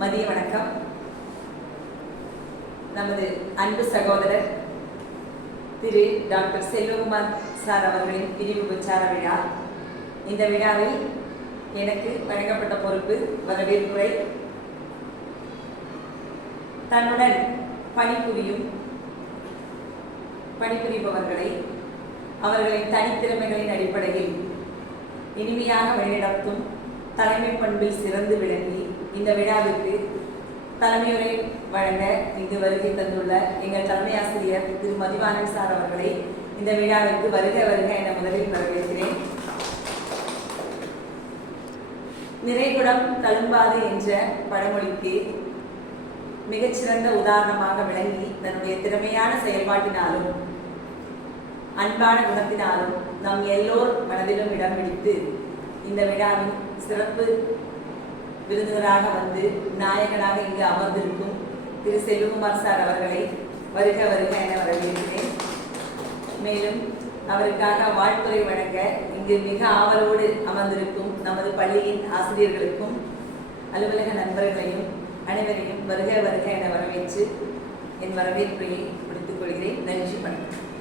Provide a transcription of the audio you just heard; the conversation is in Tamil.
மதிய வணக்கம். நமது அன்பு சகோதரர் திரு டாக்டர் செல்வகுமார் சார் அவர்களின் பிரிவு உச்சார விழா. இந்த விழாவில் எனக்கு வழங்கப்பட்ட பொறுப்பு வரவேற்புரை. தன்னுடன் பணிபுரிபவர்களை அவர்களின் தனித்திறமைகளின் அடிப்படையில் இனிமையாக வழிநடத்தும் தலைமை பண்பில் சிறந்து விளங்கி இந்த விழாவிற்கு தலைமையுரை வழங்க இங்கு வருகை தந்துள்ள எங்கள் தலைமை ஆசிரியர் திரு மதிவாணன் சார் அவர்களை இந்த விழாவிற்கு வருக வருக என முதலில் வரவேற்கிறேன். நிறைகுடம் தழும்பாது என்ற பழமொழிக்கு மிகச்சிறந்த உதாரணமாக விளங்கி தன்னுடைய திறமையான செயல்பாட்டினாலும் அன்பான குணத்தினாலும் நம் எல்லோர் மனதிலும் இடம் பிடித்து இந்த விழாவின் சிறப்பு விருந்தினராக வந்து நாயகனாக இங்கு அமர்ந்திருக்கும் திரு செல்வகுமார் சார் அவர்களை வருக வருக என வரவேற்கிறேன். மேலும் அவருக்காக வாழ்த்துறை வழங்க இங்கு மிக ஆவலோடு அமர்ந்திருக்கும் நமது பள்ளியின் ஆசிரியர்களுக்கும் அலுவலக நண்பர்களையும் அனைவரையும் வருக வருக என வரவேற்று என் வரவேற்பையை முடித்துக் கொள்கிறேன். நன்றி, வணக்கம்.